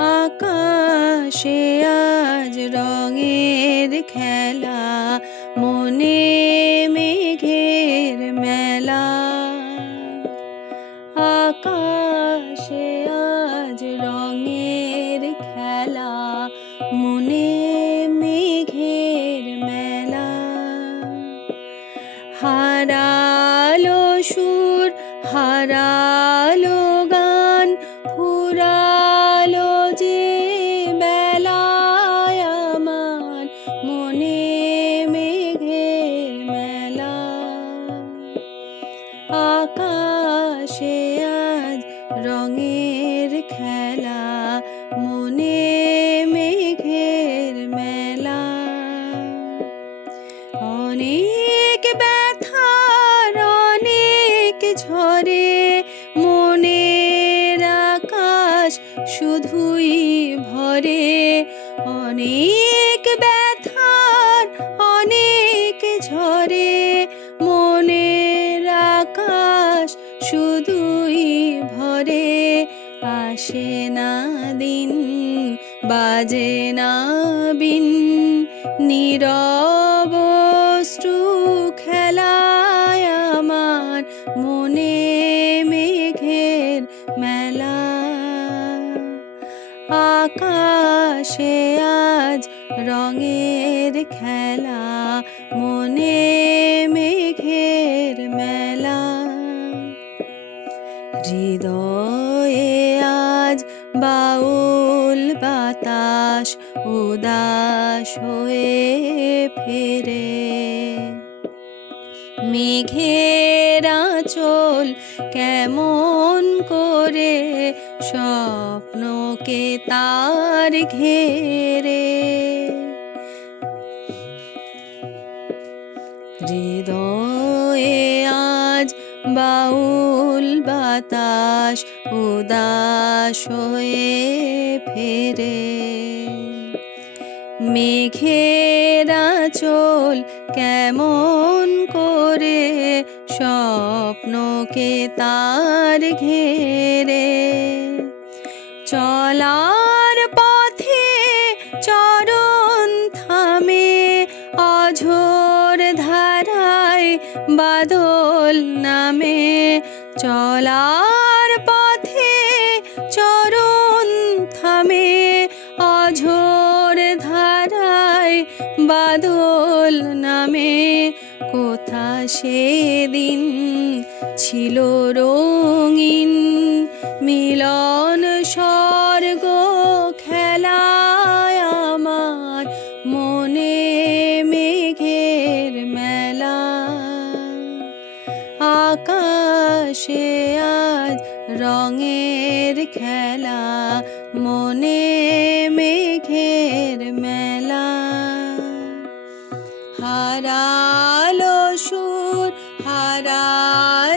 আকাশে আজ রঙের খেলা, মনে মেঘের মেলা। আকাশে আজ রঙের খেলা, মনে মেঘের মেলা। হারালো সুর, হারালো গান, ফুরালো যে বেলায় আমার মনে মেঘের মেলা। আকাশে আজ রঙের খেলা, মনে মেঘের মেলা। অনেক ব্যথার অনেক ঝড়ে মনের আকাশ শুধুই ভরে। অনেক ব্যথার অনেক ঝড়ে মনের আকাশ শুধুই ভরে। আসে না দিন, বাজে না বিন, নীরব অশ্রু খেলায় আমার মনে মেঘের মেলা। আকাশে আজ রঙের খেলা, মনে মেঘের মেলা। হৃদয়ে আজ বাউল বাতাস উদাস হয়ে ফেরে। মেঘের আঁচল কেমন করে স্বপ্নকে তার ঘেরে। হৃদয়ে আজ বাউল বাতাস উদাস হয়ে ফেরে। মেঘের আঁচল কেমন করে স্বপ্নকে তার ঘেরে। চলার পথে চরণ থামে, অঝোর ধারায় বাদল নামে। চলার পথে চরণ থামে, অঝোর ধারায় বাদল নামে। কোথা সেদিন ছিল রঙিন মিলন স্বর্গ খেলায় আমার মনে মেঘের মেলা। আকাশে আজ রঙের খেলা, মনে মেঘের মেলা। হারালো সুর, হারালো